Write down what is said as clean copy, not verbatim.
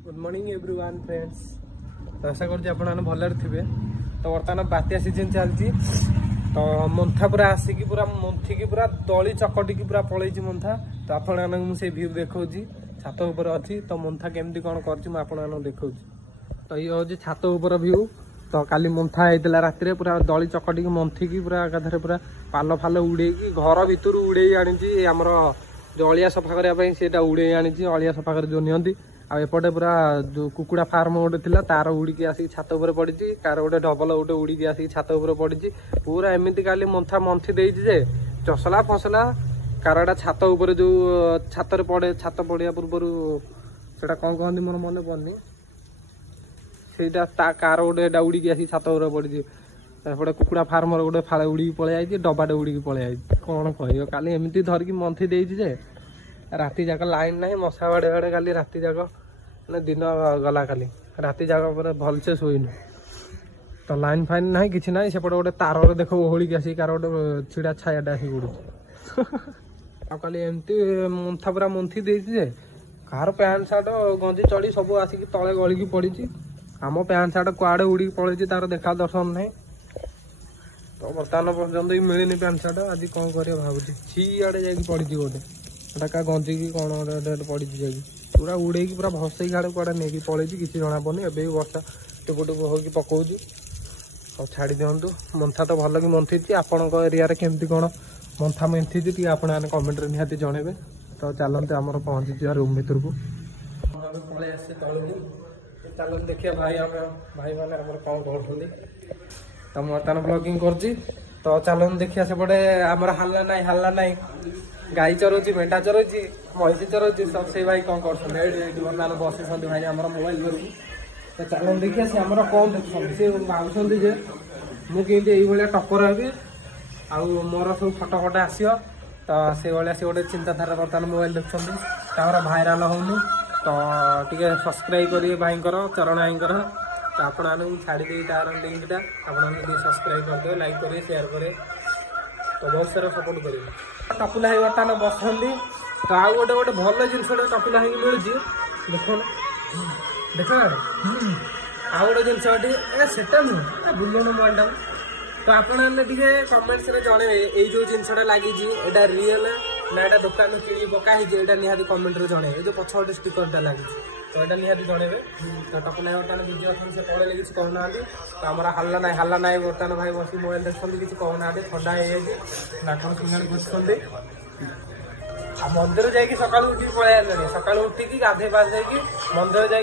Good morning everyone friends. तो आशा कर भलरे थे। तो बर्तमान बात्या सीजन चलती तो मंथा पूरा आसिकी पूरा मंथिकी पूरा दली चकटिकी पूरा पलैची मंथा। तो आपण मुझे भ्यू देखा छात उपर अच्छी तो मंथा केमती कौन कर देखा। तो ये हूँ छात उपर भ्यू। तो काली मंथा होता राति पूरा दली चकटिकी मंथिकी पूरा एकाधर पूरा पाल फाल उड़े घर भितर उड़े आनी आमर जो अलिया सफा करने से उड़े आनी अलिया सफा कर जो नियंती आएपटे पूरा जो कुकुड़ा फार्म गोटे थिला तार उड़िकी आसिक छात उपर पड़ी कार गोटे डबल गोटे उड़िकी आसिक छात उपर पड़ी पूरा एमती काली मंथा मंथी देजे जे चसला फसला कारटा छात उपर जो छात पड़े छात पड़िया पूर्वर से कौन कहती मोर मन पड़नी से कार गोटे उड़िकी आसिक छात उपर पड़ी एपटे कुकुड़ा फार्मर गोटे फाड़े उड़िकी पलि आई डबाटे उड़िकी पलि आई कौन कह काली एमती धरिकी मंथी देजे जे राति जाक लाइन ना मशा बाड़े बाड़े काली राति जाक दिन गला काली राति जाक भलसे शोन तो लाइन फाइन ना कि ना सेपटे गोटे तार देख ओहलिक आसिक कार गोटे छिड़ा छायाटा आसिक उड़ू काली एमती मंथा पूरा मंथी देजे कार पैंट सार्ट गंजी चढ़ी सब आसिक तले गलिकी पड़ी आम पैंट सार्ट कुआड़े उड़िकी पलि तार देखा दर्शन ना। तो बर्तमान पर्यटन ही मिलनी पैंट सार्ट आज कौन कर भावुँ छि आड़े जा पड़ी गोटे का गंजी की कौन पड़ी जाएगी पूरा उड़े पूरा भसई गाड़े कड़े नहीं पलि किसी जना पड़नी एवं वर्षा टिपु टिपु होगी पकाऊँ और छाड़ी दिंतु मंथा तो भल कि मंथी आपण एरिया केमती कौन मंथा मंथी आपण कमेंट निहाती जनइबे। तो चलते आम पहुँची जा रूम भर को पलि आसे तलू चल देखिए भाई भाई मैंने कौन कर तो बर्तमान ब्लॉगिंग कर तो चलन देखिए सेपटे आम हल्ला नाई गाई चरोची मेटा चरोची महिषी चरोची सब से भाई कौन कर बस भाई आम मोबाइल धर तो चलन देखिए से आम कौन देखते भावुं जे मुझे ये टक्कर हेबी आउ मोर सब फटो फटो आसो तो से भाया से गोटे चिंताधारा बर्तमान मोबाइल देखते भाइराल होनी तो टे सब्सक्राइब करेंगे भाई चरण भाई तो आपको छाड़ी तार लिंकटा आपको सब्सक्राइब करदे लाइक करेंगे शेयर करें तो बहुत सारा सपोर्ट करेंगे। टपुला भाई बर्तमान बसती तो आउ गोटे गोटे भल जिन टपुला भाई मिलूँ देख देख आउ गोटे जिनस नुह बुलेन मोबाइल तो आपने कमेंट्स जनइबे ये जो जिनसा लगी यहाँ रियल ना यहाँ दुकान कि पकाई यहाँ निहाती कमेंट जनइबे जो पछ गोटे स्टिकरटा लगी तो यहाँ निहाती जनइबे। तो टपुला बर्तमान बिजी अच्छे से पड़े किसी कहना तो आम हल्ला ना बर्तमान भाई बस मोबाइल देखते किसी कहना थंडा हो डाक्टर सिंह घुसुँच मंदिर जा सका उठी पलि सका उठिकी गाधे पाधे मंदिर जा